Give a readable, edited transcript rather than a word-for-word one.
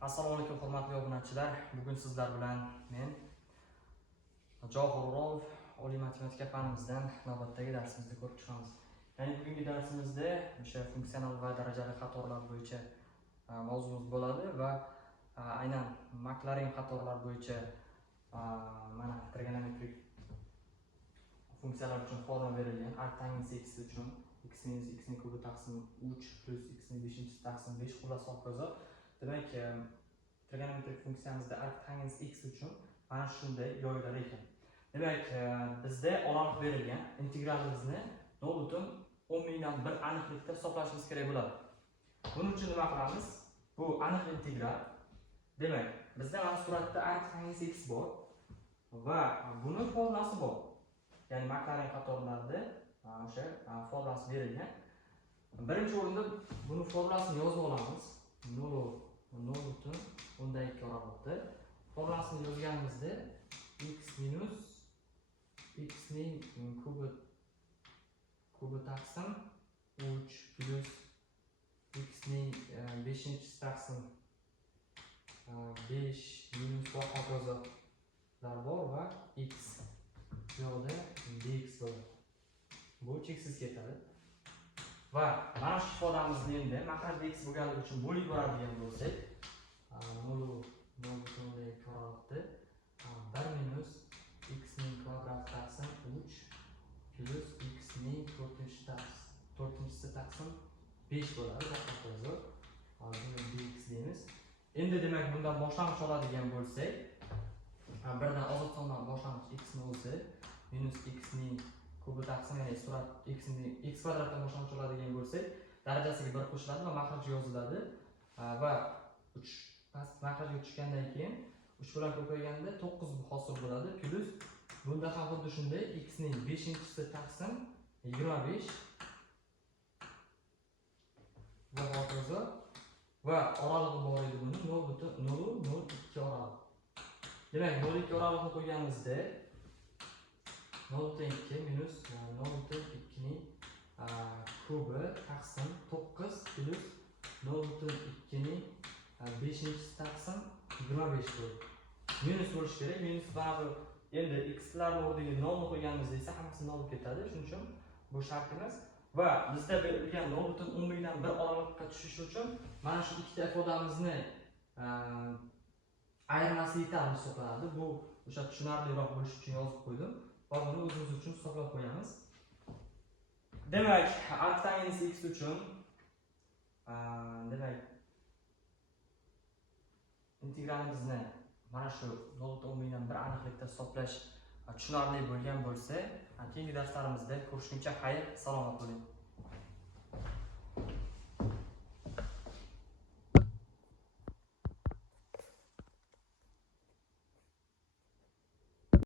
Assalomu alaykum hurmatli obunachilar. Bugun sizlar bilan men Johor O'rolov oliy matematika fanimizdan navbatdagi darsimizni ko'rib chiqamiz. Ya'ni bugungi darsimizda o'sha funksional va darajali qatorlar bo'yicha mavzuimiz bo'ladi va aynan Maclaurin qatorlar bo'yicha mana trigonometrik funksiyalar uchun formula berilgan. Arc tangents x uchun x minus x ning kubi taqsim 3 plus x ning 5 taqsim 5 xullas hokazo. Demak, trigonometrik funksiyamizda arc tangents x uchun mana shunday yoylar ekan. Demak, bizda oraliq berilgan integralimizni 0.10 mingdan bir aniqlikda hisoblashimiz kerak bo'ladi. Buning uchun nima qilamiz? Bu aniq integral. Demak, bizda mana suratda arc tangents x bor va buni formulasi bor. Ya'ni Maclaurin qatorlarida o'sha formulasi berilgan. Birinchi o'rinda buni formulasini yozib olamiz. 0.12 oralig'ida formulasini yozganimizda x minus x ning kubi taqsim 3 plus x ning 5 taqsim 5 minus va hokazolar bor va x yo'qda dx bo'ladi. Bu cheksiz ketadi. Va mana shu ifodamizni endi makar dx bo'lganligi uchun bo'lib boradigan bo'lsak, 0.2 oralig'ida 1 minus x ning kvadrat taqsim 3 plus x ning 4-si taqsim 5 bo'ladi. Hokazo. Hozir dx deymiz. Endi demak bundan boshlang'ich oladigan bo'lsak, birdan ozod sondan boshlang'ich x ni o'zi minus x ning kubi taqsim, ya'ni surat x ning x kvadratdan boshlang'ich oladigan bo'lsak, darajasiga 1 qo'shiladi va makraj yoziladi va 3 past makrajga tushgandan keyin 3 bilan ko'payganda 9 hosil bo'ladi. Plus bunda ham xuddi shunday x ning 5-si taqsim 25 va hokazo va oralig'i bor edi buni 0.02 oralig'. Demak, 0.2 oralig'ini qo'yganimizda 0.2 minus 0.2 ning kubi taqsim 9 plus 0.2 ning 5-si taqsim 25 bo'ladi. Minus bo'lishi kerak. Minus baribir endi x larning o'rniga 0 ni qo'yganimizda esa hammasi 0 ketadi. Shuning uchun bu shart emas. Va bizda berilgan 0.10 mingdan bir oralig'ga tushishi uchun mana shu ikkita ifodamizni ayirmasi yetarli hisoblanadi. Bu o'sha tushunarliroq bo'lishi uchun yozib qo'ydim va buni o'zimiz uchun hisoblab qo'yamiz. Demak, arc tangents x uchun demak integralimizni mana shu 0.10 mingdan bir aniqlikda hisoblash tushunarli bo'lgan bo'lsa, keyingi darslarimizda ko'rishguncha xayr, salomat bo'ling.